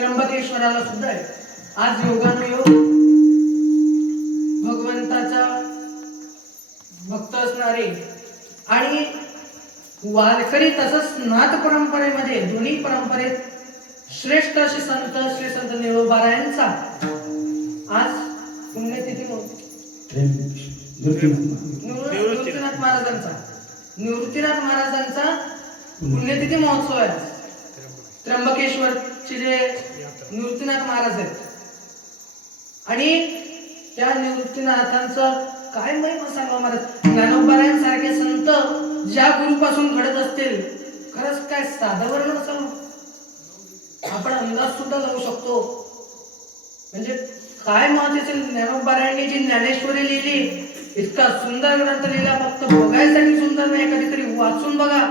त्र्यंबकेश्वराला सुद्धा आहे. आज योगानुयोग भगवंताचा भक्त असणारे आणि वारकरी तसंच नाथ परंपरेमध्ये दोन्ही परंपरेत श्रेष्ठ असे संत श्री संत निळोबारायांचा आज पुण्यतिथी निवृत्तीनाथ महाराजांचा पुण्यतिथी महोत्सव आहे. त्र्यंबकेश्वरचे जे निवृत्तीनाथ महाराज आहेत आणि त्या निवृत्तीनाथांचा काय महिमा सांगा महाराज. ज्ञानोबारायांसारखे संत ज्या गुरुपासून घडत असतील, खरंच काय साधं वर्णन नसावं, आपण अंदाज सुद्धा लावू शकतो. म्हणजे काय महत्वाचे. ज्ञानोबारायांनी जी ज्ञानेश्वरी लिहिली, इतका सुंदर ग्रंथ लिहिला, फक्त बघायसाठी सुंदर नाही, कधीतरी वाचून बघा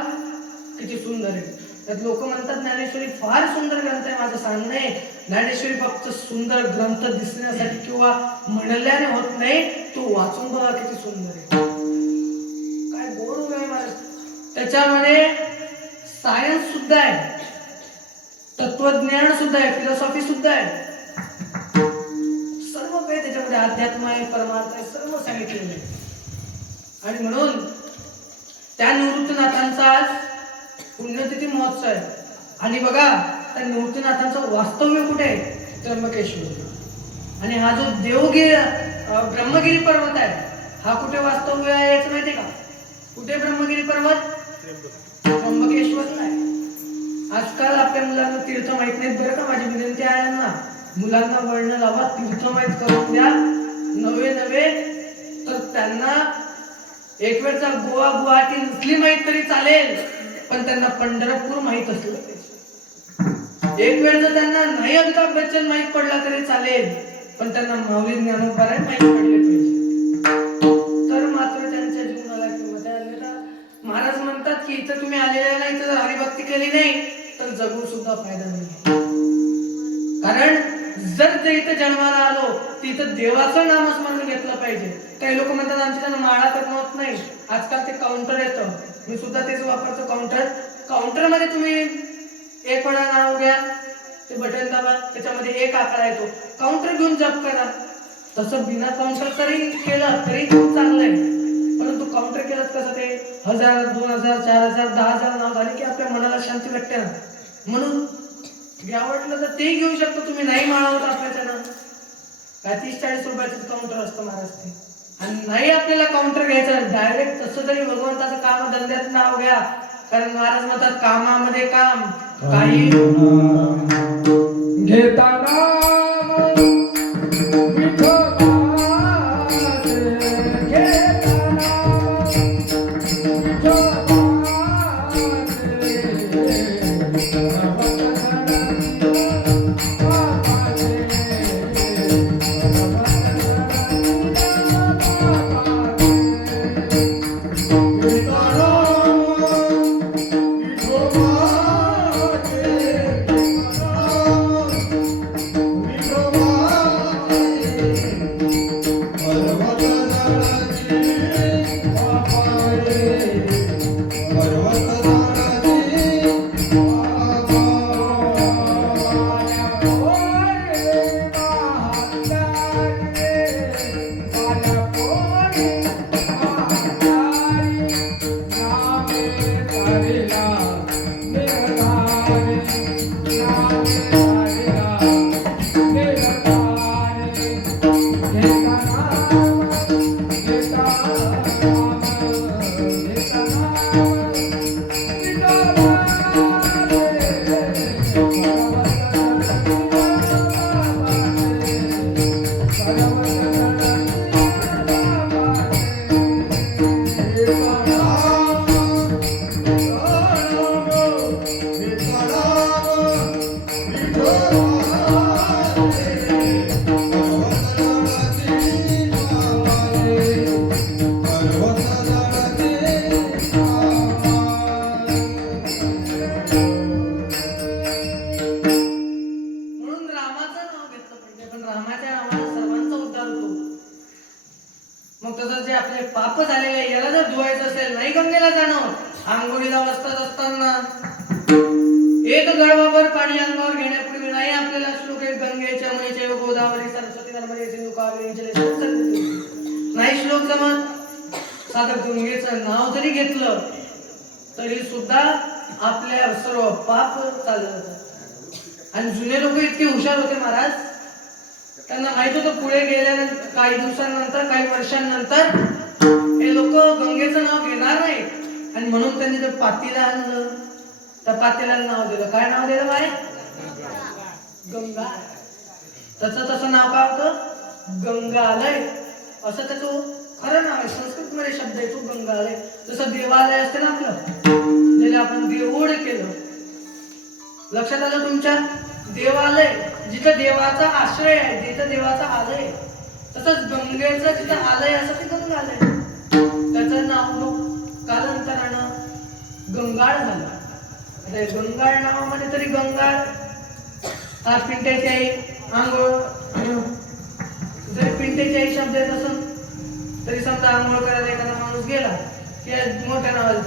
किती सुंदर आहे. त्यात लोक म्हणतात ज्ञानेश्वरी फार सुंदर ग्रंथ आहे. माझं सांगणं आहे, ज्ञानेश्वरी फक्त सुंदर ग्रंथ दिसण्यासाठी किंवा म्हणल्याने होत नाही, तो वाचून बघा किती सुंदर आहे. काय गोड आहे महाराज. त्याच्यामध्ये सायन्स सुद्धा आहे, तत्वज्ञान सुद्धा आहे, फिलॉसॉफी सुद्धा आहे, सर्व काही त्याच्यामध्ये अध्यात्म आहे, परमार्थ आहे, सर्व सांगितलेलं आहे. आणि म्हणून त्या निवृत्तीनाथांचा आज पुण्यतिथी महोत्सव आहे. आणि बघा त्या निवृत्तीनाथांचं वास्तव्य कुठे आहे? त्र्यंबकेश्वर. आणि हा जो देवगिरी ब्रह्मगिरी पर्वत आहे, हा कुठे वास्तव्य आहे याच माहिती का? कुठे ब्रह्मगिरी पर्वत? त्र्यंबकेश्वरला आहे. आजकाल आपल्या मुलांना तीर्थ माहित नाहीत बरं का. माझी विनंती आहे ना, मुलांना वळण लावा, तीर्थ माहित करून द्या. नवे नवे तर त्यांना एक वेळचा गोवा गुवाहाटी नसली माहित तरी चालेल, पण त्यांना पंढरपूर माहित असलं पाहिजे. एक वेळ जर त्यांना नाही अमिताभ बच्चन माहित पडला तरी चालेल, पण त्यांना माऊली ज्ञानोबाराय माहित पडले पाहिजे, तर मात्र त्यांच्या जीवनाला किंमत आहे. अन्यथा महाराज म्हणतात की इथं तुम्ही आलेल्या नाही, इथं जर हरिभक्ती केली नाही तर जगून सुद्धा फायदा नाही. कारण जर ते इथं जन्माला आलो तिथं देवाचं नामस्मरण घेतलं पाहिजे. काही लोक म्हणतात आमच्या त्यांना माळा करणं होत नाही. आजकाल ते काउंटर येतं, मी सुद्धा तेच वापरतो. काउंटर मध्ये तुम्ही एक वेळा नाव घ्या, ते बटन दाबा, त्याच्यामध्ये एक आकडा येतो, काउंटर घेऊन जप करा. तसं बिना काउंटर तरी केलं तरी खूप चांगलं आहे. परंतु काउंटर केलं कसं ते 1000, 2000, 4000, 10000 नाव झाले की आपल्या मनाला शांती वाटते ना. म्हणून घ्या वाटलं तर ते घेऊ शकतो तुम्ही, नाही माळावत आपल्याच्यानं काय 30-40 रुपयाचं काउंटर असतं महाराज ते. आणि नाही आपल्याला काउंटर घ्यायचं, डायरेक्ट तसं तरी भगवंताचं काम धंद्यात नाव घ्या. कारण महाराज म्हणतात कामामध्ये काम काही घेताना पाप झालेले याला जर धुवायचं असेल, नाही गंगेला जाणं, आंघोळीला बसतात असताना एक गळवाभर पाणी अंगावर घेण्यापूर्वी नाही आपल्याला यांच्या लेकरं चालले होते. नाही श्लोक जमत, साधं गंगेचं नाव जरी घेतलं तरी सुद्धा आपल्या सर्व पाप चाललं जातात. आणि जुने लोक इतके हुशार होते महाराज, त्यांना माहित होतं पुढे गेल्यानंतर काही दिवसांनंतर काही वर्षांनंतर हे लोक गंगेचं नाव घेणार नाही. आणि म्हणून त्यांनी ते पातीला आणलं. त्या पातीला नाव दिलं. काय नाव दिलं बाय? गंगा. त्याचं तसं नाव काय होतं? गंगालय. असं त्याचं खरं नाव आहे. संस्कृत मध्ये शब्द येतो गंगालय. जसं देवालय असते ना आपलं, ज्याला आपण देऊळ केलं. लक्षात आलं तुमच्या? देवालय जिथं देवाचा आश्रय आहे, जिथं देवाचा आलय, तसंच गंगेचं जिथं आलय असं ते गंगालय. त्याचं नाव मग कालांतरानं गंगाळ झालं. गंगाळ नावामध्ये तरी गंगाळ आज पिंट्याची आई आंघोळ, जरी पिंट्याची आई शब्द येत असेल तरी समजा आंघोळ करायला एखादा माणूस गेला की मोठ्या नावाला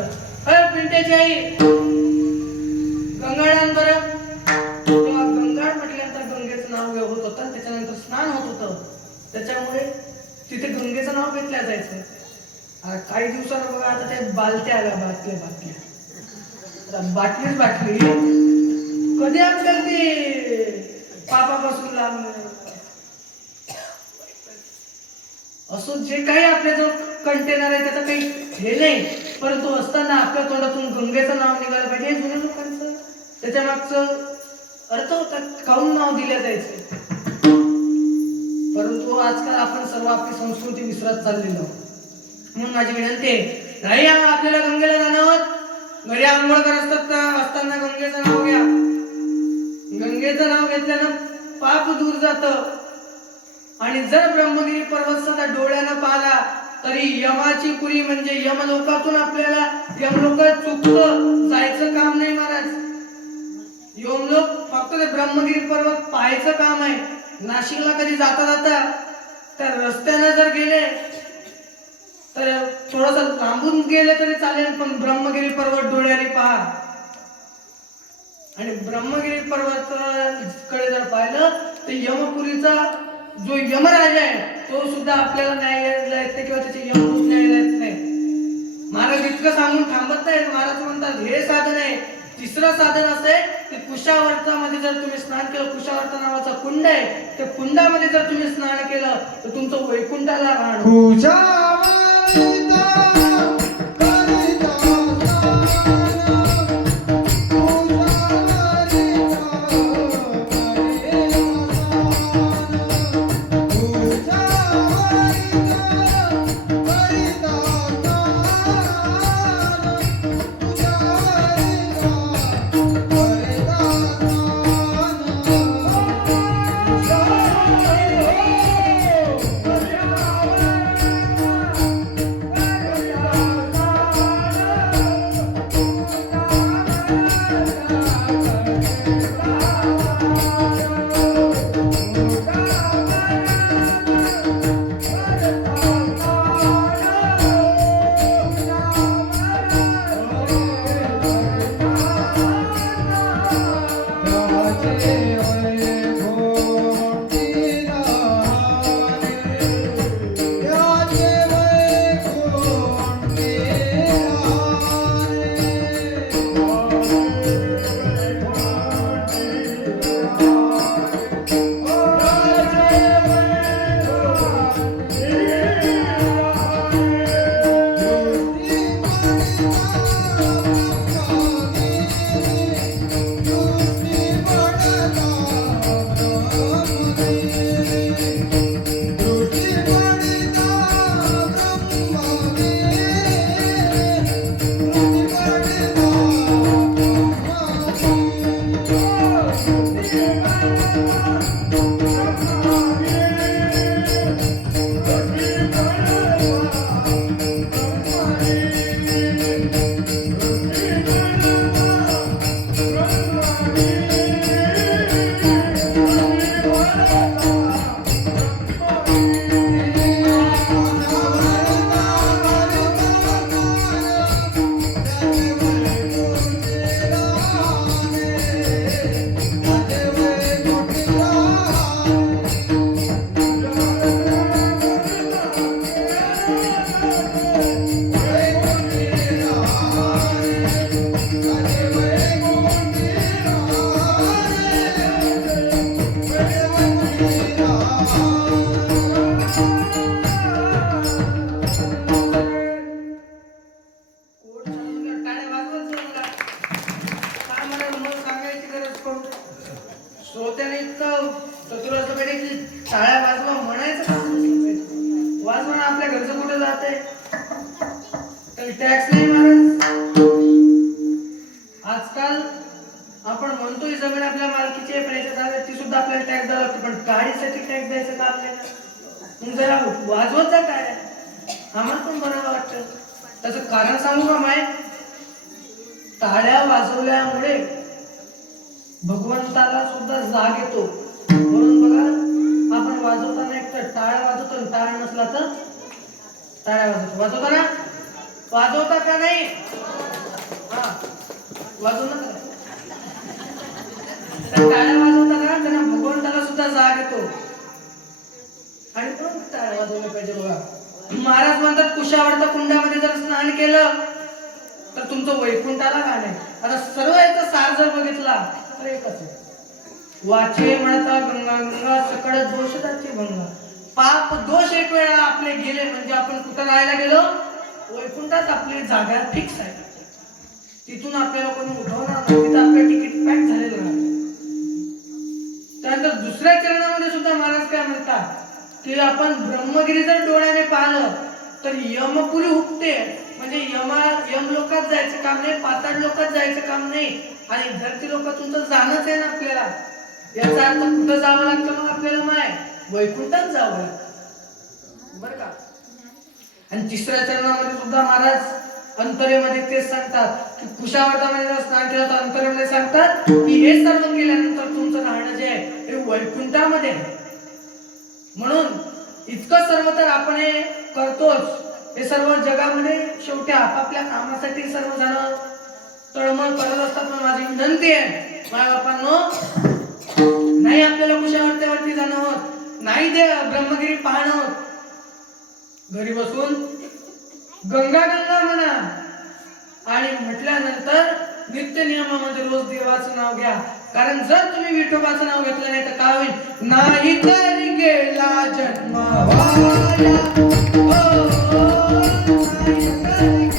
तर पिंट्याची आई गंगाळान बरं. तेव्हा गंगाळ म्हटल्यानंतर गंगेचं नाव होत होतं, त्याच्यानंतर स्नान होत होतं. त्याच्यामुळे तिथे गंगेचं नाव घेतलं जायचं. काही दिवसानं बघा आता ते बालत्या आल्या, बाटलीच बाटली कधी आपल्याला ते पापापासून लांब. असं जे काही आपल्याजवळ कंटेनर आहे त्याचं काही हे नाही, परंतु असताना आपल्या तोंडातून गंगेचं नाव निघालं पाहिजे. हे जुन्या लोकांचं त्याच्या मागचं अर्थ होता, काहून नाव दिलं जायचं. परंतु आजकाल आपण सर्व आपली संस्कृती विसरत चाललेलो आहोत. म्हणून माझी विनंती आहे, नाही आपल्याला गंगेला जाणं होत, घरी आंघोळ करत असताना गंगेचं नाव घ्या. गंगेचं नाव घेतल्यानं पाप दूर जातं. आणि जर ब्रह्मगिरी पर्वत सदा डोळ्यानं पाहिला तरी यमाची पुरी म्हणजे यमलोकातून आपल्याला यमलोकात चुकतं जायचं काम नाही महाराज. यमलोक फक्त ते ब्रह्मगिरी पर्वत पाहायचं काम आहे. नाशिकला कधी जाता जाता त्या रस्त्याने जर गेले तर थोडंसं लांबून गेले तरी चालेल, पण ब्रह्मगिरी पर्वत डोळ्याने पहा. आणि ब्रह्मगिरी पर्वत कडे जर पाहिलं तर यमपुरीचा जो यमराजा आहे तो सुद्धा आपल्याला न्यायालयात येत नाही किंवा त्याचे यमदूत न्यायालयात येत नाही. महाराज इतकं सांगून थांबत नाही. महाराज म्हणतात हे साधन आहे. तिसरं साधन असं आहे की कुशावर्तामध्ये जर तुम्ही स्नान केलं, कुशावर्त नावाचा कुंड आहे, त्या कुंडामध्ये जर तुम्ही स्नान केलं तर तुमचं वैकुंठाला राहणं. श्रोत्याने इतकं चतुर असं पाहिजे की टाळ्या वाजवा म्हणायचं काम नसलं पाहिजे. वाजवणं आपल्या घरचं कुठं जाते, तर टॅक्स नाही मारत. आजकाल आपण म्हणतो ही जमीन आपल्या मालकीची आहे, पण याच्या जागेत ती सुद्धा आपल्याला टॅक्स द्यावा लागतो, पण गाडीसाठी टॅक्स द्यायचं काम नाही ना. मग जरा वाजवत जा काय, आम्हाला पण बरं वाटतं. त्याचं कारण सांगू का माय, टाळ्या वाजवल्यामुळे भगवंताला सुद्धा जाग येतो. म्हणून बघा, आपण वाजवताना एक तर टाळ्या वाजवतो, टाळ नसला तर टाळ्या वाजवतो. वाजवताना वाजवता का नाही? हा, वाजवू नका. टाळ्या वाजवताना त्यांना भगवंताला सुद्धा जाग येतो आणि पण टाळ्या वाजवल्या पाहिजे. बघा, महाराज म्हणतात कुशावर्त कुंडामध्ये जर स्नान केलं तर तुमचं वैकुंठाला का नाही. आता सर्व याचा सार जर बघितला तर एकच आहे, वाचे म्हणता गंगा गंगा सकळ दोष त्याची भंगा. पाप दोष एक वेळा आपले गेले म्हणजे आपण कुठं राहायला गेलो, वैकुंठात आपली जागा फिक्स आहे. तिथून आपल्याला कोणी उठवणार नाही, तिथं आपलं तिकीट पॅक झालेलं आहे. त्यानंतर दुसऱ्या चरणामध्ये सुद्धा महाराज काय म्हणतात की आपण ब्रह्मगिरी जर डोळ्याने पाहिलं तर यमपुरी हुकते, म्हणजे यम लोकात जायचं काम नाही, पाताळ लोकात जायचं काम नाही, आणि धरती लोकातून तर जाणंच आहे ना आपल्याला. याचा अर्थ कुठं जावं लागतं मग आपल्याला, माय वैकुंठात जावं लागतं, बरं का. आणि तिसऱ्या चरणामध्ये सुद्धा महाराज अंतरेमध्ये तेच सांगतात की कुशावर्तामध्ये जर स्नान केलं तर अंतरेमध्ये सांगतात की हे सर्व केल्यानंतर तुमचं राहणं जे आहे हे वैकुंठामध्ये आहे. म्हणून इतकं सर्व तर आपण हे करतोच, हे सर्व जगामध्ये शेवटी आपापल्या कामासाठी सर्वजण तळमळ करत असतात. पण माझी विनंती आहे माझ्या बापांनो, नाही आपल्याला कुशावर्तेवरती जाणं होत, नाही ते ब्रह्मगिरी पाहणं होत, घरी बसून गंगा गंगा म्हणा आणि म्हटल्यानंतर नित्य नियमामध्ये रोज देवाचं नाव घ्या. कारण जर तुम्ही विठोबाचं नाव घेतलं नाही तर काय होईल, नाही तरी गेला जन्म वाया, नाही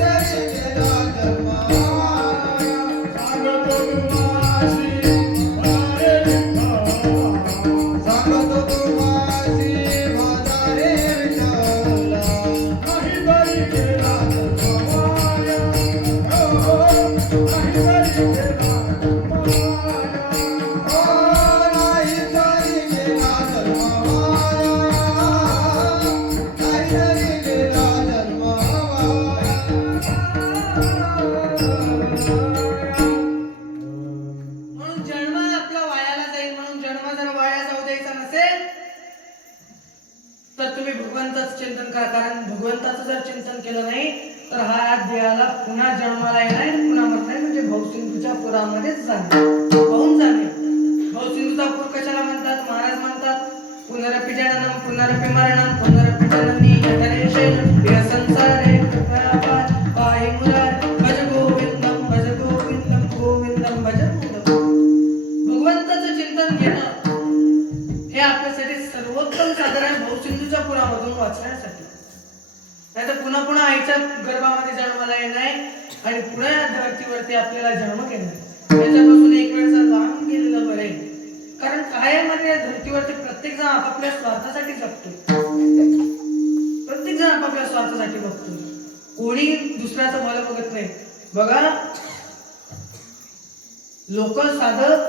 तरी चिंतन करा. कारण भगवंताचं जर चिंतन केलं नाही तर हा देहाला पुन्हा जन्माला येणार आणि पुन्हा मरणार नाही, म्हणजे भवसिंधूच्या पुरामध्येच जाणे, वाहून जाणे. भवसिंधूचा पूर कशाला म्हणतात, महाराज म्हणतात पुनरपि जननम पुनरपि मरणम पुनरपि जननी यतरे शैलम हे संसारे कृपयापार पाहि मुरारी भज गोविंदम भज गोविंदम गोविंदम भज गोविंदम. भगवंताचं चिंतन घेणं हे आपल्यासाठी सर्वोत्तम साधन आहे भवसिंधूच्या पुरामधून वाचण्यासाठी. नाहीतर पुन्हा पुन्हा आईच्या गर्भामध्ये जन्माला येणार आणि पुन्हा या धरतीवरती आपल्याला जन्म घेणार, त्याच्यापासून एक वेळ जर लांब गेलेलं बरं आहे. कारण कायम या धरतीवरती प्रत्येक जण आपापल्या स्वार्थासाठी जगतो, प्रत्येक जण आपापल्या स्वार्थासाठी बघतो, कोणी दुसऱ्याचं भलं बघत नाही. बघा, लोक साधं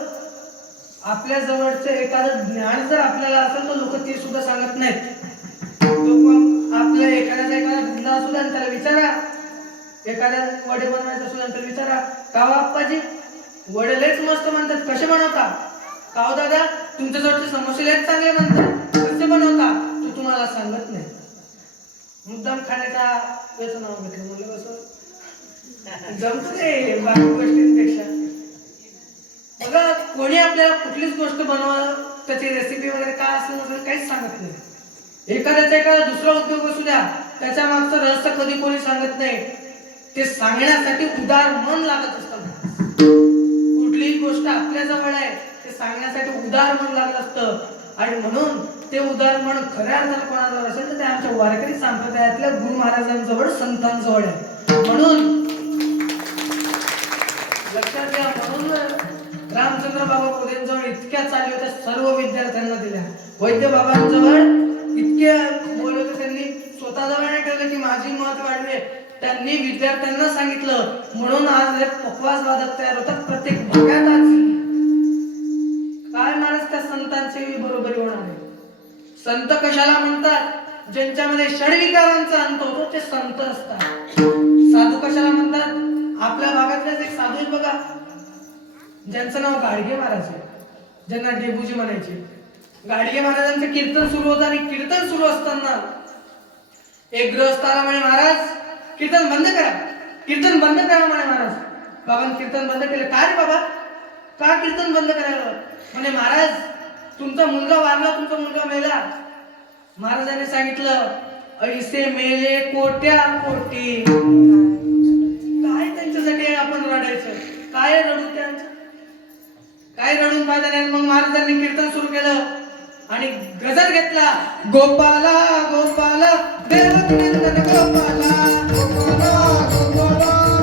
आपल्या जवळचं एखादं ज्ञान जर आपल्याला असेल तर लोक ते सुद्धा सांगत नाहीत. आपल्या एखादा धंदा असू द्या त्याला विचारा, एखाद्या वडे बनवायचं असू द्या विचारा, का बाप्पाजी वडे लयच मस्त म्हणतात, कसे बनवता? काव दादा तुमच्या जवळचे समोसे लयच चांगले म्हणतात, कसे बनवता? तो तुम्हाला सांगत नाही. मुद्दाम खाण्याचा त्याचं नाव घेतलं म्हणजे कसं जमतं ते बाकी गोष्टींपेक्षा. बघा, कोणी आपल्याला कुठलीच गोष्ट बनवा त्याची रेसिपी वगैरे काय असेल वगैरे काहीच सांगत नाही. एखादा दुसरा उद्योग असू द्या त्याच्या मागचं रहस्य कधी कोणी सांगत नाही. ते सांगण्यासाठी उदार मन लागत असतं. कुठलीही गोष्ट आपल्या जवळ आहे ते सांगण्यासाठी उदार मन लागत असतं. आणि म्हणून ते उदाहरण खऱ्या अर्थानं कोणाजवळ असेल तर ते आमच्या वारकरी संप्रदायातल्या गुरु महाराजांजवळ संतांजवळ आहे. म्हणून लक्षात घ्या, म्हणून रामचंद्र बाबा कोल्हेंजवळ इतक्या चाली होत्या, सर्व विद्यार्थ्यांना दिल्या. वैद्य बाबांजवळ इतक्या बोलवलं, त्यांनी स्वतःजवळ नाही ठेवलं की माझी मत वाढले, त्यांनी विद्यार्थ्यांना सांगितलं. म्हणून आज एक पक्वासवादक तयार होतात प्रत्येक भागात. आज काय महाराज त्या संतांची बरोबरी होणार आहे. संत कशाला म्हणतात? ज्यांच्यामध्ये षडविकारांचा अंत होतो ते संत असतात. साधू कशाला म्हणतात? आपल्या भागातलेच एक साधू आहेत बघा, ज्यांचं नाव गाडगे महाराज आहे, ज्यांना डेबूजी म्हणायचे. गाडगे महाराजांचं कीर्तन सुरू होतं आणि कीर्तन सुरू असताना एक गृहस्थ आला म्हणे, महाराज कीर्तन बंद करा, कीर्तन बंद करा म्हणे. महाराज बाबांनी कीर्तन बंद केलं. का रे बाबा, का कीर्तन बंद करावं? म्हणे महाराज तुमचा मुलगा वारला, तुमचा मुलगा मेला. महाराजांनी सांगितलं, ऐसे मेले कोट्या कोटी. काय त्यांच्यासाठी आपण रडायचं? काय रडू त्यांचं? काय रडून फायदा नाही. मग महाराजांनी कीर्तन सुरू केलं आणि गजर घेतला, गोपाला गोपाला देवकी नंदन गोपाला गोपाला गोपाला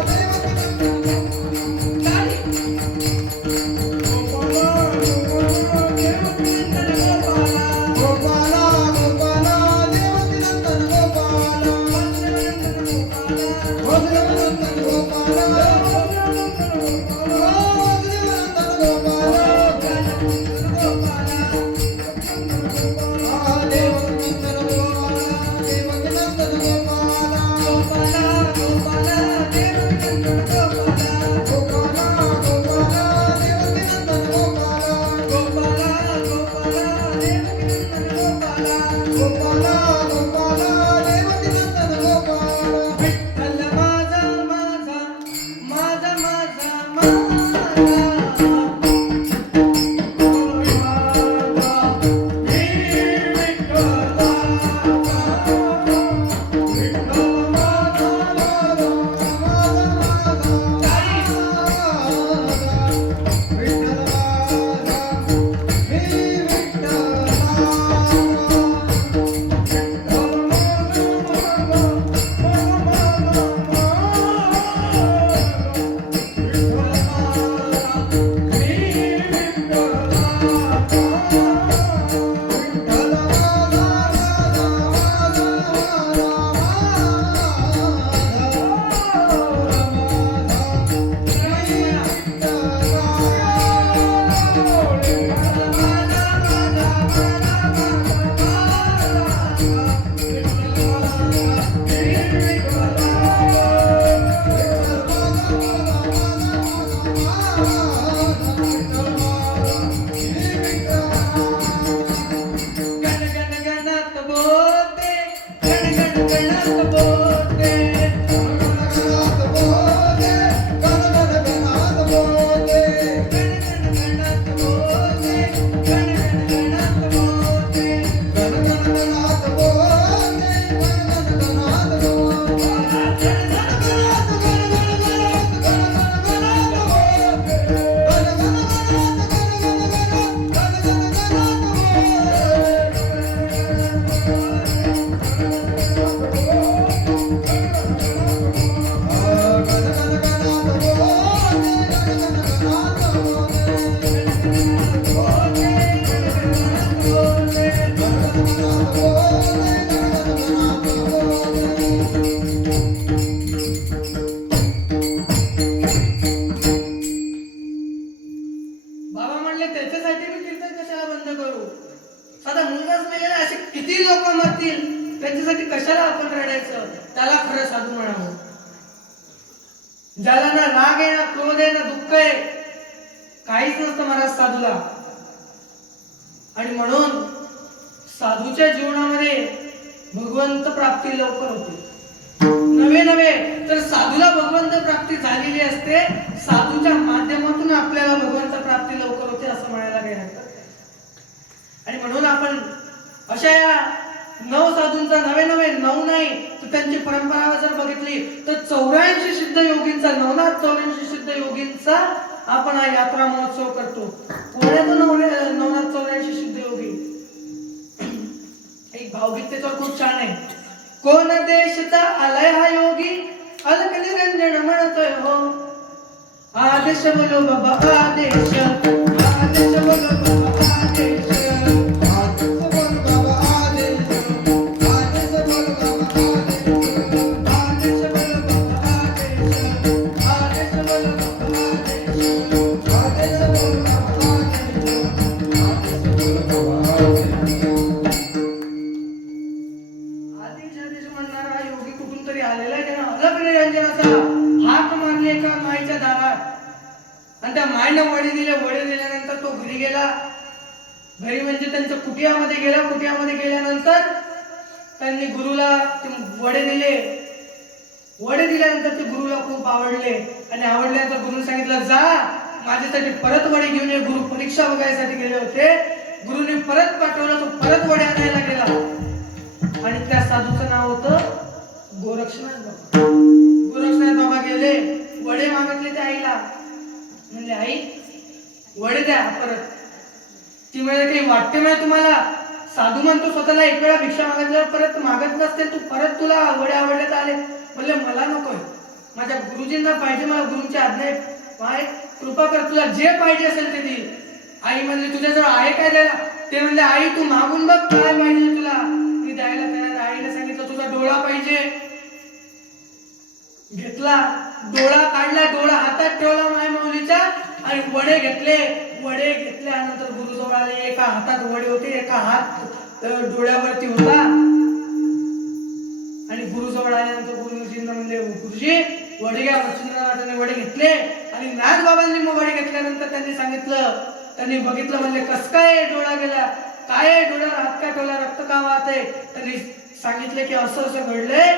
त्यांच्यासाठी कशाला आपण रडायचं? त्याला खरं साधू म्हणावं. ज्याला ना राग आहे, ना क्रोध आहे, ना दुःख आहे, काहीच नसतं महाराज साधूला. आणि म्हणून साधूच्या जीवनामध्ये भगवंत प्राप्ती लवकर होते. नवे तर साधूला भगवंत प्राप्ती झालेली असते. साधूच्या माध्यमातून आपल्याला भगवंत प्राप्ती लवकर होते असं म्हणायला काही हरकत नाही. आणि म्हणून आपण अशा या 9 साधूंचा नऊ नाही तर त्यांची परंपरा जर बघितली तर 84 सिद्ध योगींचा, नवनाथ 84 सिद्ध योगींचा आपण हा यात्रा महोत्सव करतो. पुण्यात नवनाथ 84 सिद्ध योगी भावगीत त्याच्यावर खूप छान आहे. कोण देशचा आलाय हा योगी अलक निरंजन म्हणतोय हो. आदेश बोलो बाबा आदेश, आदेश बोलो बाबा आदेश, आदेश बोलो बाबा आदेश, आदेश बोलो बाबा आदेश, आदेश बोलो बाबा आदेश, आदेश बोलो बाबा आदेश, आदेश बोलो बाबा आदेश, आदेश म्हणणारा योगी कुठून तरी आलेला आहे. त्यानं अलग निरंजनाचा हाक मारले एका माईच्या दारात आणि त्या मायनं वडे दिल्यानंतर तो घरी गेला. घरी म्हणजे त्यांच्या कुटियामध्ये गेला. कुटियामध्ये गेल्यानंतर त्यांनी गुरुला ते वडे दिल्यानंतर ते गुरुला खूप आवडले आणि आवडल्यानंतर गुरुने सांगितलं जा माझ्यासाठी परत वडे घेऊन ये. गुरु परीक्षा बघायसाठी गेले होते. गुरुने परत पाठवलं. तो परत वडे आणायला गेला आणि त्या साधूचं नाव होतं गोरक्षनाथ बाबा. गोरक्षनाथ बाबा गेले, वडे मागितले त्या आईला. म्हणले आई वडे द्या परत. ती म्हणे काही वाटते नाही तुम्हाला, साधू म्हणतो स्वतःला एक वेळा भिक्षा मागितल्यावर परत मागत नसते, तू परत तुला वडे आवडले आले. म्हणले मला नकोय, माझ्या गुरुजींना पाहिजे, मला गुरुंची आज्ञा आहे, कृपा कर तुला जे पाहिजे असेल ते दे. आई म्हणली तुझ्याजवळ आहे काय द्यायला? ते म्हणले आई तू मागून बघ काय पाहिजे तुला, मी द्यायला तयार. आईने सांगितलं तुझा डोळा पाहिजे. घेतला डोळा, काढला डोळा, हातात ठेवला माय माऊलीच्या आणि वडे घेतले. वडे घेतल्यानंतर गुरुजवळ आले. एका हातात वडे होते, एका हात डोळ्यावरती होता. आणि गुरुजवळ आल्यानंतर गुरुजींना म्हणले गुरुजी वडे घ्या. वचननाथाने वडे घेतले आणि नाथ बाबांनी मग वडे घेतल्यानंतर त्यांनी सांगितलं, त्यांनी बघितलं. म्हणले कस काय डोळा गेला, काय डोळ्यावर हात काय ठेवला, रक्त का वाहतंय? त्यांनी सांगितलं की असं असं घडलंय.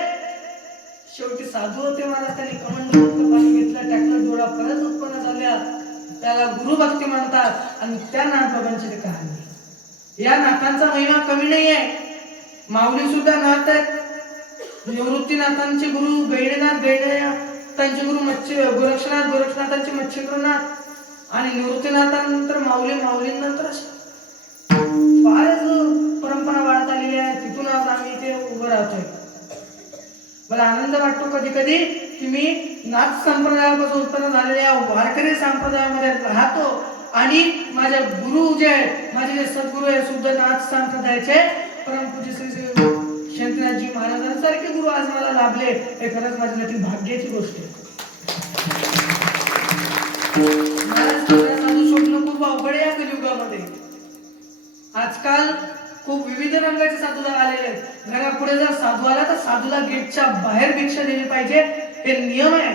शेवटी साधू होते महाराज, त्यांनी कमंडलूतलं पाणी घेतलं, टाकलं, डोळा परत उत्पन्न झाल्या. त्याला गुरुभक्ती म्हणतात आणि त्या नाथबाबांची ती कहाणी. या नाथांचा महिमा कमी नाहीये. माऊली सुद्धा नाथ आहेत. निवृत्तीनाथांचे गुरु गैडेनाथ, गैडेनाथांचे गुरु गोरक्षनाथ, गोरक्षनाथांचे मच्छिंद्रनाथ आणि निवृत्तीनाथानंतर माऊली, माऊलींनंतर फारच परंपरा वाढत आलेली आहे. तिथून आज आम्ही इथे उभं राहतोय. मला आनंद वाटतो कधी कधी की मी नाथ संप्रदायापासून उत्पन्न झालेल्या वारकरी संप्रदायामध्ये राहतो आणि माझे गुरु जे आहेत, माझे जे सद्गुरू आहे शुद्ध नाथ संप्रदायाचे परमपूज्य श्री शंकरनाथजी महाराजांसारखे गुरु आज मला लाभले, हे खरंच माझ्यासाठी भाग्याची गोष्ट आहे. साधू शोधणं खूप अवघड आहे या कलियुगामध्ये. आजकाल खूप विविध रंगाचे साधू आलेले आहेत. घरापुढे जर साधू आला तर साधूला गेटच्या बाहेर भिक्षा दिली पाहिजे, हे नियम आहे.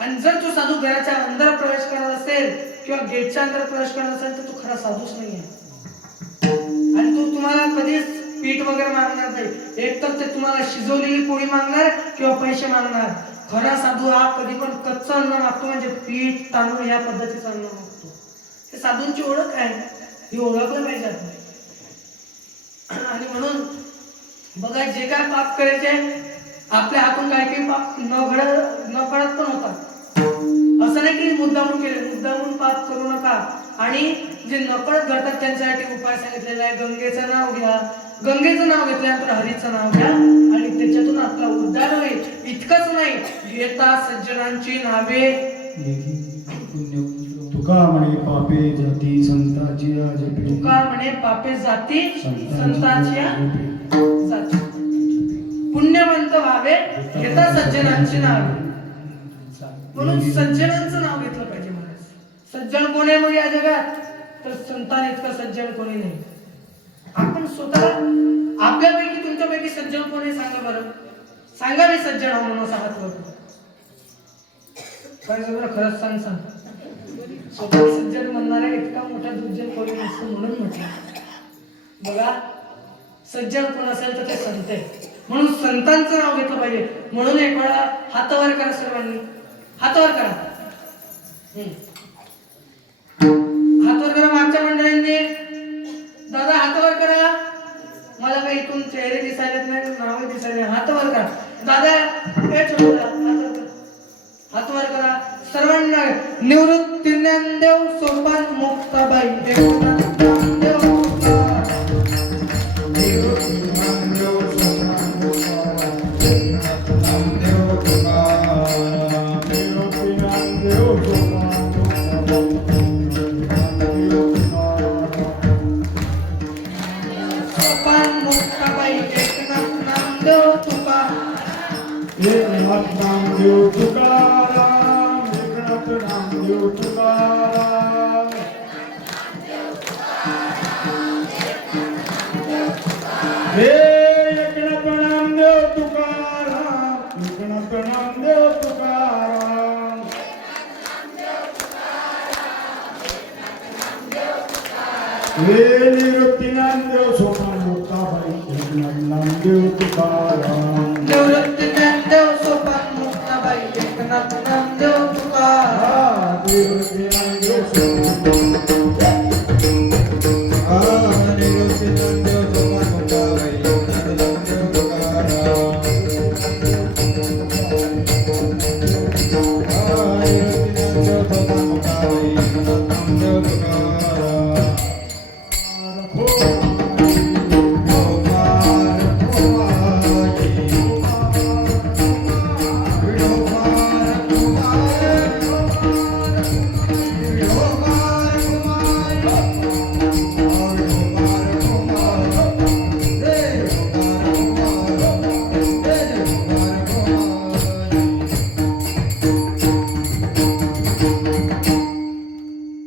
आणि जर तो साधू घराच्या अंदर प्रवेश करत असेल किंवा गेटच्या अंदर प्रवेश करत असेल तर तो खरा साधूच नाहीये. आणि तो तुम्हाला कधीच पीठ वगैरे मागणार नाही. एक तर ते तुम्हाला शिजवलेली पोळी मागणार किंवा पैसे मागणार. खरा साधू हा कधी पण कच्चं अन्न मागतो, म्हणजे पीठ तांदूळ या पद्धतीचं अन्न मागतो. हे साधूंची ओळख आहे, ही ओळखलं पाहिजे आपण. आणि म्हणून बघा जे काय पाप करायचे आपल्या हातून काही काही पाप न कळत पण होतात. असं नाही की मुद्दामून केले, मुद्दामून पाप करू नका. आणि जे नकळत घडतात त्यांच्यासाठी उपाय सांगितलेला आहे. गंगेचं नाव घ्या, गंगेचं नाव घेतल्यानंतर हरीचं नाव घ्या आणि त्याच्यातून आपला उद्धार होईल. इतकंच नाही, घेता सज्जनांची नावे तुका म्हणे पापे जाती संताची जपे. तुका म्हणे पापे जाती संताची जाती. पुण्यवंत व्हावे घेता सज्जनांची नावे. म्हणून सज्जनांचं नाव घेतलं पाहिजे महाराज. सज्जन कोण आहे मग या जगात? तर संतान इतकं सज्जन कोणी नाही. आपण स्वतः आपल्यापैकी तुमच्यापैकी सज्जन कोण आहे सांगा बरं. सांगा मी सज्जन आहो म्हणून सांगितलं. काय सगळं खरंच सांग. स्वतः सज्जन म्हणणारा इतका मोठा दुर्जन कोणी नसतो म्हणून म्हटलं. बघा सज्जन कोण असेल तर ते संत आहे. म्हणून संतांचं नाव घेतलं पाहिजे. म्हणून एक वेळा हातावर करा सर्वांनी, हातावर करा. हातावर करा. मागच्या मंडळींनी दादा हातावर करा. मला काही इथून चेहरे दिसायला नाही, नाव दिसायला. हातावर करा दादा. हातावर करा सर्वांना. निवृत्ती ज्ञानदेव सोपान मुक्ताबाई. सोपान मुक्ताबाई एकनाथ नामदेव तुकाराम. एकनाथ नामदेव तुकाराम, एकनाथ नामदेव तुकाराम. हे एकनाथ नामदेव तुकाराम, एकनाथ नामदेव तुकाराम. हे निवृत्ती नामदेव सोपान मुक्ताबाई एकनाथ नामदेव तुकाराम. निवृत्ती नामदेव सोपान मुक्ताबाई एकनाथ नामदेव तुकाराम. निवृत्ती नामदेव सोपान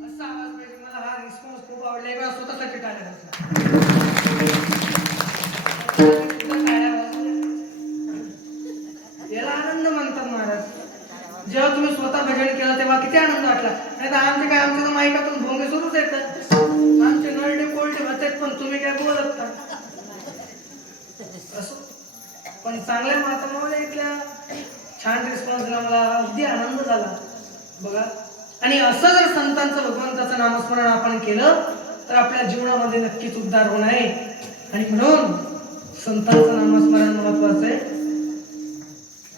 असा आवाज पाहिजे मला. हा रिस्पॉन्स खूप आवडला. एकदा स्वतःसाठी टाळ्या वाजवा. याला आनंद म्हणतात महाराज. जेव्हा तुम्ही स्वतः भजन केलं तेव्हा किती आनंद वाटला. नाही तर आमच्या तर माईकातून भोंगे सुरूच येतात. आमचे नरडे कोरडे होतात पण तुम्ही काय बोलत का असं. पण चांगल्या महात्माला इथल्या छान रिस्पॉन्स दिला. मला अगदी आनंद झाला बघा. आणि असं जर संतांचं भगवंताचं नामस्मरण आपण केलं तर आपल्या जीवनामध्ये नक्कीच उद्धार होणार आहे. आणि म्हणून संतांचं नामस्मरण महत्वाचं आहे.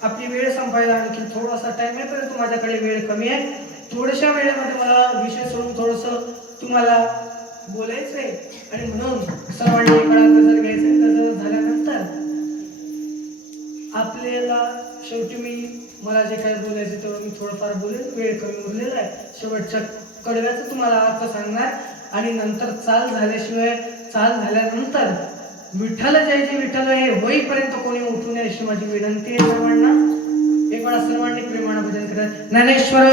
आपली वेळ संपायला आणखी थोडासा टाइम आहे परंतु माझ्याकडे वेळ कमी आहे. थोड्याशा वेळेमध्ये मला विषय सोडून थोडंसं तुम्हाला बोलायचं आहे. आणि म्हणून सर्वांनी एकडा गजर घ्यायचं. गजर झाल्यानंतर आपल्याला शेवटी मला जे काही बोलायचं तेव्हा मी थोडंफार बोलेन. वेळ कमी उरलेला आहे. शेवटच्या कडव्याचा तुम्हाला अर्थ सांगणार आणि नंतर चाल झाल्यानंतर विठ्ठल जयचे विठ्ठल हे होईपर्यंत कोणी उठू नये अशी माझी विनंती आहे सर्वांना. एक वेळा सर्वांनी प्रेमानं भजन करा. ज्ञानेश्वर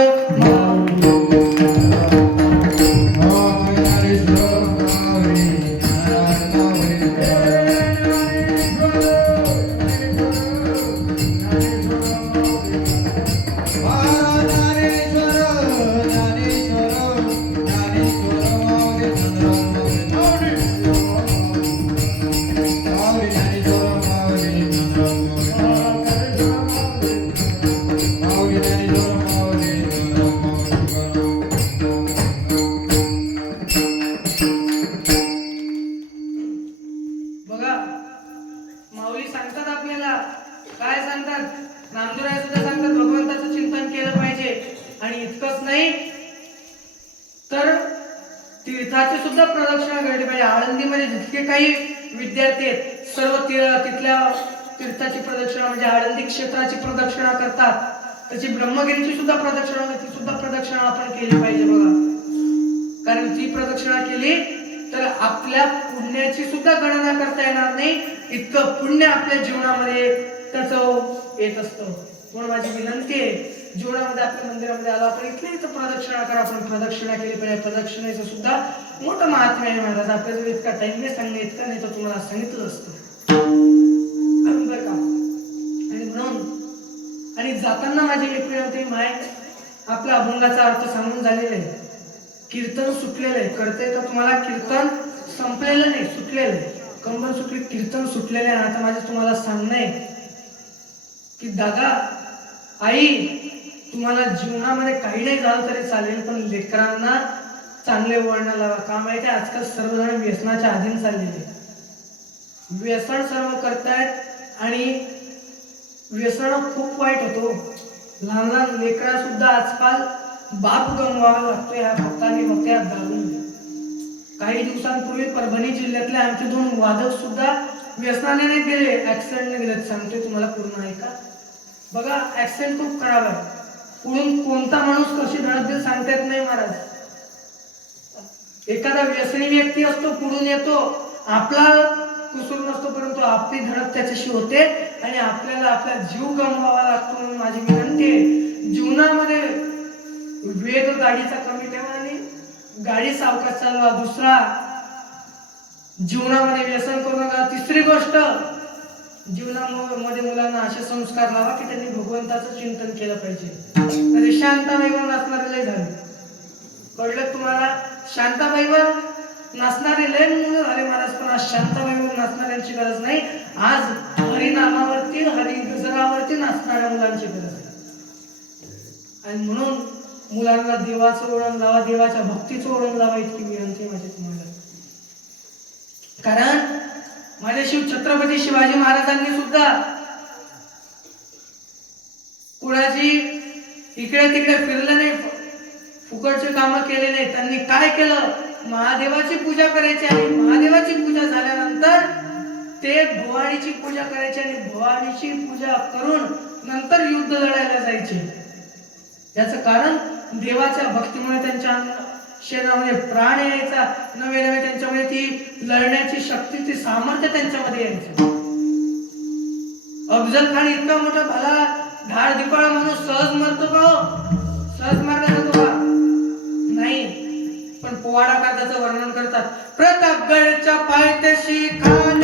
बघा, माऊली सांगतात आपल्याला. काय सांगतात? नामदेवराय सुद्धा सांगतात भगवंताचं चिंतन केलं पाहिजे. आणि इतकंच नाही तर तीर्थाची सुद्धा प्रदक्षिणा घडली पाहिजे. आळंदीमध्ये जितके काही विद्यार्थी आहेत सर्व तिथल्या तीर्थाची प्रदक्षिणा म्हणजे आळंदी क्षेत्राची प्रदक्षिणा करतात. त्याची ब्रह्मगिरीची सुद्धा प्रदक्षिणा होते. ती सुद्धा प्रदक्षिणा आपण केली पाहिजे बघा. कारण ती प्रदक्षिणा केली तर आपल्या पुण्याची सुद्धा गणना करता येणार नाही. इतकं पुण्य आपल्या जीवनामध्ये त्याचं येत असतं. म्हणून माझी विनंती आहे, जीवनामध्ये आपल्या मंदिरामध्ये आलो आपण इथल्या इथं प्रदक्षिणा करा. आपण प्रदक्षिणा केली पाहिजे. प्रदक्षिणेचं सुद्धा मोठं महात्म्य आहे महाराज. आपल्याजवळ इतका टाइम नाही सांगणे इतका नाही तर तुम्हाला सांगितलं असतं बरं का. आणि म्हणून आणि जाताना माझी एक विनंती माय, आपल्या अभंगाचा अर्थ सांगून झालेला आहे. कीर्तन सुटलेलं आहे. करते तर तुम्हाला कीर्तन संपलेलं नाही, सुटलेलं आहे. कंबर सुटली, कीर्तन सुटलेलं आहे. आता माझं तुम्हाला सांगणं आहे की दादा आई, तुम्हाला जीवनामध्ये काही नाही झालं तरी चालेल पण लेकरांना चांगले वळण लावा. का माहिती आहे, आजकाल सर्वजण व्यसनाच्या अधीन चाललेले. व्यसन सर्व करतायत आणि व्यसन खूप वाईट होतो. लहान लहान लेकरा सुद्धा आजकाल बाप गमवावा लागतो ह्या भक्तांनी फक्त या दारून. काही दिवसांपूर्वी परभणी जिल्ह्यातले आमचे 2 वादक सुद्धा व्यसनाने नाही गेले, ऍक्सिडेंटने गेले. सांगते तुम्हाला पूर्ण ऐका. बघा ऍक्सिडेंट खूप खराब आहे. पुढून कोणता माणूस कशी धडक सांगता येत नाही महाराज. एखादा व्यसनी व्यक्ती असतो, पुढून येतो, आपला कुसूर नसतो, परंतु आपली धडक त्याच्याशी होते आणि आपल्याला आपला जीव गमवावा लागतो. म्हणून माझी विनंती आहे, जीवनामध्ये वेग गाडीचा कमी ठेवा आणि गाडी सावकाश चालवा. दुसरा, जीवनामध्ये व्यसन करू नका. तिसरी गोष्ट, जीवनामध्ये मुलांना असे संस्कार लावा की त्यांनी भगवंताचं चिंतन केलं पाहिजे. म्हणजे शांताबाईवर नाचणारे लय झाले, कळलं तुम्हाला? शांताबाईवर नाचणारे लय मुलं झाले महाराज, पण आज शांताबाईवर नाचणाऱ्यांची गरज नाही. आज हरिनामावरती, हरिगजरावरती नाचणाऱ्या मुलांची गरज आहे. आणि म्हणून मुलांना देवाचं ओळख लावा, देवाच्या भक्तीचं ओळख लावा, इतकी विनंती माझी तुम्हाला. कारण माझे छत्रपती शिवाजी महाराजांनी सुद्धा कुणाची इकडे तिकडे फिरले नाही, फुकटचे कामं केले नाही. त्यांनी काय केलं? महादेवाची पूजा करायची आणि महादेवाची पूजा झाल्यानंतर ते भवानीची पूजा करायची आणि भवानीची पूजा करून नंतर युद्ध लढायला जायचे. याचं कारण देवाच्या भक्तीमुळे त्यांच्या शरीरामध्ये प्राण यायचा, नवे नवे त्यांच्यामध्ये ती लढण्याची शक्ती, ती सामर्थ्य त्यांच्यामध्ये यायचं. अफजल खान इतका मोठा भला धाड दिपाळा माणूस सहज मरतो का हो? सहज मारला जातो का? नाही. पण पोवाडा त्याचं वर्णन करतात. प्रतापगडच्या पायथ्याशी खान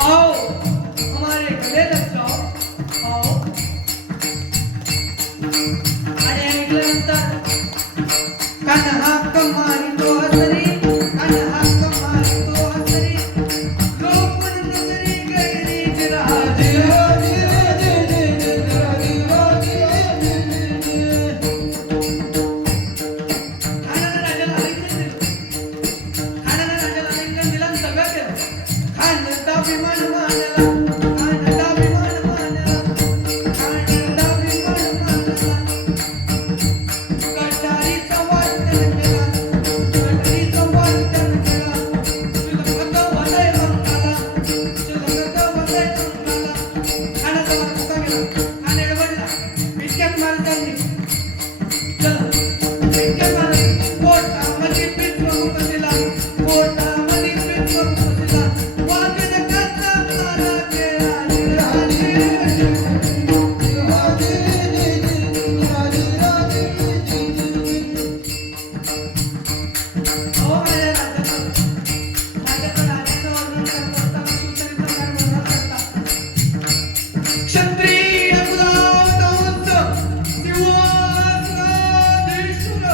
आओ कान हाक मारितो हसरी, कान हाक मारितो हसरी, लोपन नगरी गैरी राजे क्षत्रिय कुलावतंस सिंहासनाधीश्वर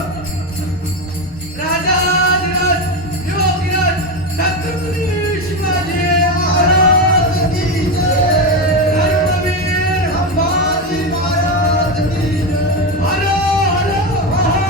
राजाधिराज योगीराज छत्रपती शिवाजी महाराज की जय, धर्मवीर संभाजी महाराज की जय, हर हर महादेव, हर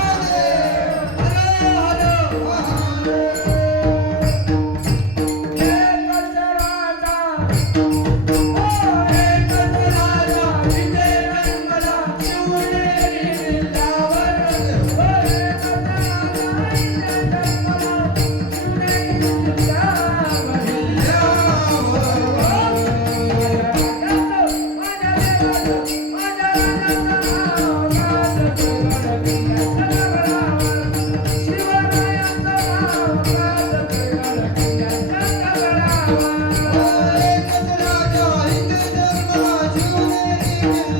हर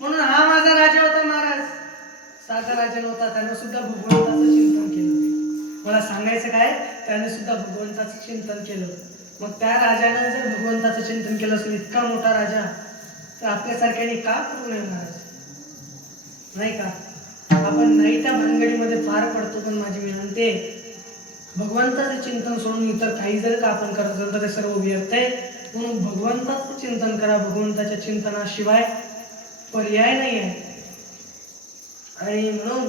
म्हणून हा माझा राजा होता महाराज. साधा राजा नव्हता, त्याने सुद्धा भगवंताचं चिंतन केलं. मला सांगायचं काय, त्याने सुद्धा भगवंताचं चिंतन केलं. मग त्या राजाने जर भगवंताचं चिंतन केलं असेल, इतका मोठा राजा, तर आपल्यासारख्याने का करू नये महाराज? नाही का? आपण नाही त्या भानगडीमध्ये फार पडतो. पण माझी विनंती आहे, भगवंताचं चिंतन सोडून इतर काही जर का आपण करत असेल तर ते सर्व व्यर्थ आहे. म्हणून भगवंताचं चिंतन करा. भगवंताच्या चिंतनाशिवाय पर्याय नाही आहे. आणि म्हणून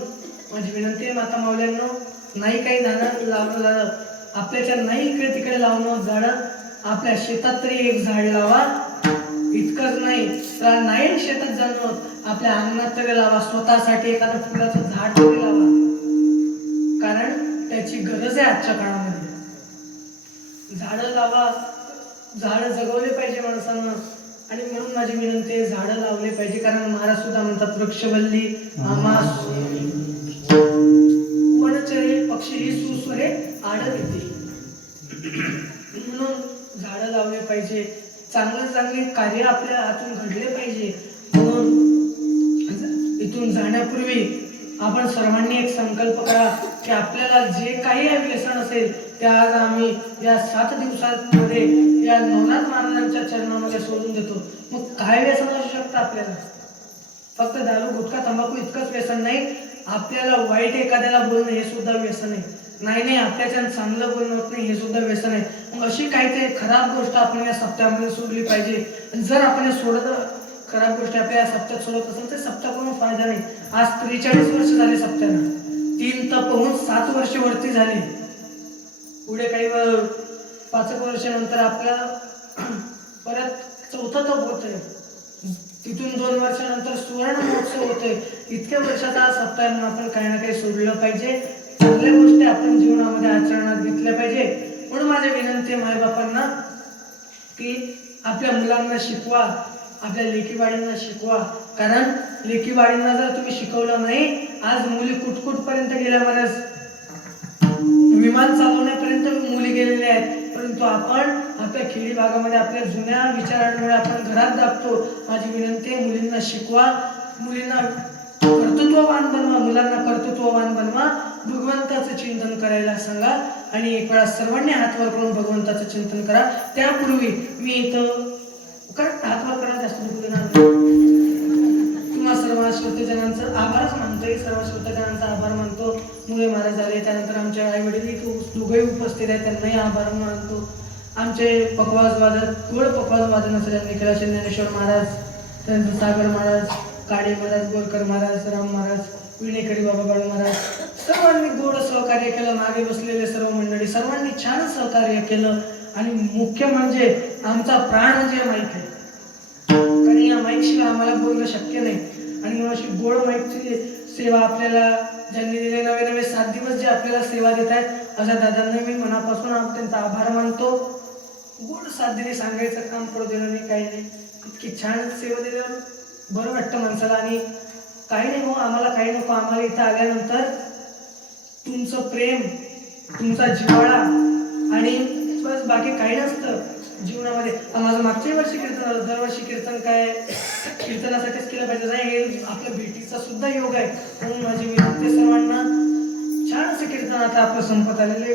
माझी विनंती आहे माता माऊल्यांनो, नाही काही झाडं लावणं झालं, आपल्याच्या नाही इकडे तिकडे लावणं झाडं, आपल्या शेतात तरी एक झाड लावा. इतकंच नाही तर नाही शेतात जाणं, आपल्या अंगणात तरी लावा. स्वतःसाठी एखादं फुलाचं झाड तरी लावा, कारण त्याची गरज आहे आजच्या काळामध्ये. झाडं लावा, झाडं जगवले पाहिजे माणसानं. आणि म्हणून माझी विनंती आहे, झाडं लावले पाहिजे. कारण महाराज सुद्धा म्हणतात, वृक्षवल्ली आमास वनचरे पक्षी ही सुस्वरे आडत येते. म्हणून झाडं लावले पाहिजे. चांगले कार्य आपल्या हातून घडले पाहिजे. म्हणून इथून जाण्यापूर्वी आपण सर्वांनी एक संकल्प करा की आपल्याला जे काही व्यसन असेल ते आज आम्ही या 7 दिवसांमध्ये या नवनाथ महाराजांच्या चरणामध्ये सोडून देतो. मग काय व्यसन असू शकतं आपल्याला? फक्त दारू गुटखा तंबाखू इतकंच व्यसन नाही, आपल्याला वाईट एखाद्याला बोलणं हे सुद्धा व्यसन आहे. नाही आपल्याच्यानं चांगलं बोलणं होत नाही हे सुद्धा व्यसन आहे. मग अशी काहीतरी खराब गोष्ट आपण या सप्त्यामध्ये सोडली पाहिजे. जर आपण हे खराब गोष्टी आपल्या या सप्त्यात सोडत असेल तर सप्ताह करून फायदा नाही. आज 43 वर्ष झाले सप्त्याला, 3 तप होऊन 7 वर्ष वरती झाली. पुढे काही 5 वर्षानंतर आपला परत 4था तप होतोय, तिथून 2 वर्षानंतर सुवर्ण महोत्सव होतोय. इतक्या वर्षाचा हा सप्ताह म्हणून आपण काही ना काही सोडलं पाहिजे. चांगल्या गोष्टी आपण जीवनामध्ये आचरणात घेतल्या पाहिजे. म्हणून माझी विनंती आहे मायबापांना की आपल्या मुलांना शिकवा, आपल्या लेकीबाळींना शिकवा. कारण लेकीबाळींना जर तुम्ही शिकवलं नाही, आज मुली कुठपर्यंत गेल्या महाराज, विमान चालवण्यापर्यंत मुली गेलेल्या आहेत. परंतु आपण आपल्या खेडी भागामध्ये आपल्या जुन्या विचारांमुळे आपण घरात दाबतो. माझी विनंती आहे मुलींना शिकवा, मुलींना कर्तृत्ववान बनवा, मुलांना कर्तृत्ववान बनवा. भगवंताचं चिंतन करायला सांगा आणि एक वेळा सर्वांनी हातवर करून भगवंताचं चिंतन करा. त्यापूर्वी मी इथं हातवर करा, जास्त तुम्हा सर्व श्रोतेजनांचं आभारच मानतोय, सर्व श्रोतेजनांचा आभार मानतो. मुळे महाराज झाले, त्यानंतर आमचे आई वडील दोघेही उपस्थित आहेत, त्यांनाही आभार मानतो. आमचे पखवाज वादक, गोड पखवाज वादनाचं ज्यांनी केलं, ज्ञानेश्वर महाराज, त्यानंतर सागर महाराज, काळे महाराज, गोलकर महाराज, राम महाराज, विणेकरी बाबा बाळू महाराज, सर्वांनी गोड सहकार्य केलं. मागे बसलेले सर्व मंडळी सर्वांनी छान सहकार्य केलं. आणि मुख्य म्हणजे आमचा प्राण म्हणजे माईक आहे, कारण या माईकशिवाय आम्हाला बोलणं शक्य नाही. आणि म्हणून अशी गोड माईकची सेवा आपल्याला ज्यांनी दिले, नवे 7 दिवस जे आपल्याला सेवा देत आहेत, अशा दादांना मी मनापासून त्यांचा आभार मानतो. गोड 7 दिवस सांगायचं काम करू दिलं नाही, काही नाही. इतकी छान सेवा दिल्यावर बरं वाटतं माणसाला. आणि काही नाही हो, आम्हाला काही नको. आम्हाला इथं आल्यानंतर तुमचं प्रेम, तुमचा जिव्हाळा आणि बस, बाकी काही नसतं जीवनामध्ये. माझं मागच्या वर्षी कीर्तन झालं, दरवर्षी कीर्तन काय कीर्तनासाठीच केलं पाहिजे. हे आपल्या भेटीचा सुद्धा योग आहे. म्हणून माझी विनंती सर्वांना, छान असं कीर्तन आता आपलं संपत आलेलं आहे,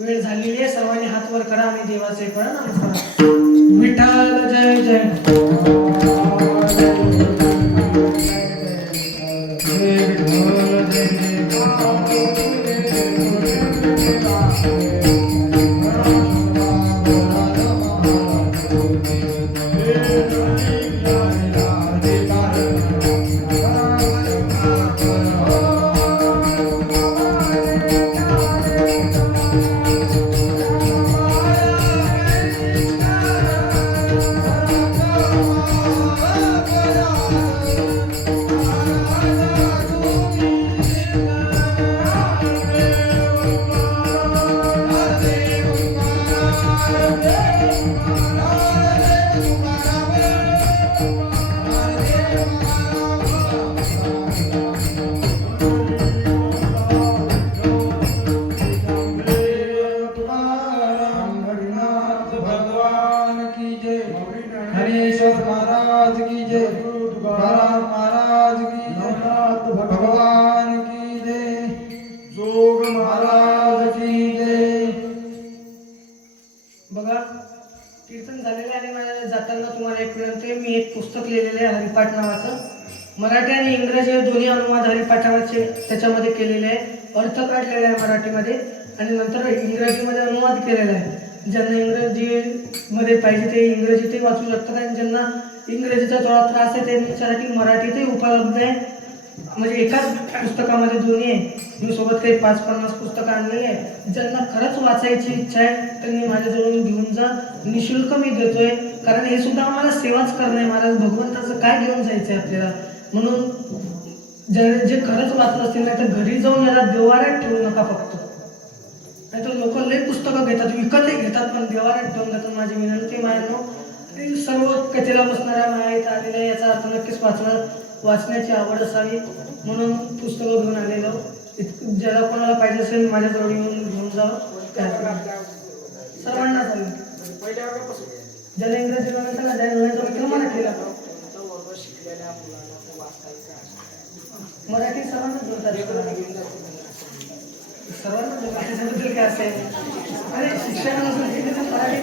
वेळ झालेली आहे. सर्वांनी हात वर करा आणि देवाचे करा नमस्कार. विठ्ठल जय जय. बघा, कीर्तन झालेलं आहे. माझ्या जाताना तुम्हाला एक विनंती आहे, मी एक पुस्तक लिहिलेलं आहे हरिपाठ नावाचं. मराठी आणि इंग्रजी दोन्ही अनुवाद हरिपाठाचे त्याच्यामध्ये केलेले आहे. अर्थ काढलेला आहे मराठीमध्ये आणि नंतर इंग्रजीमध्ये अनुवाद केलेला आहे. ज्यांना इंग्रजीमध्ये पाहिजे ते इंग्रजीतही वाचू शकतात आणि ज्यांना इंग्रजीचा थोडा त्रास आहे त्यांच्यासाठी मराठीतही उपलब्ध आहे. म्हणजे एकाच पुस्तकामध्ये दोन्ही आहे. मी सोबत काही 5-50 पुस्तकं आणलेली आहे. ज्यांना खरंच वाचायची इच्छा आहे त्यांनी माझ्याजवळून घेऊन जा, निशुल्क मी देतोय. कारण हे सुद्धा आम्हाला सेवाच करणे. महाराज भगवंताचं काय घेऊन जायचं आहे आपल्याला. म्हणून जे खरंच वाचत असतील नाही तर घरी जाऊन याला देवाऱ्यात ठेवू नका फक्त. नाही तर लोक लई पुस्तकं घेतात, विकतही घेतात, पण देवाऱ्यात ठेवून जातात. माझी विनंती मायनो, सर्व कथेला बसणाऱ्या माहीत आलेल्या याचा अर्थ नक्कीच वाचण्याची आवड असावी म्हणून पुस्तकं घेऊन आलेलो. ज्याला कोणाला पाहिजे असेल माझ्याजवळ येऊन घेऊन जावं. सर्वांना चालेल. ज्याला इंग्रजी बघायचं ना, ज्याला मराठीला मराठी सर्वांना जोडतात सर्वांना जोडतात काय असेल अरे शिक्षण नसून मराठी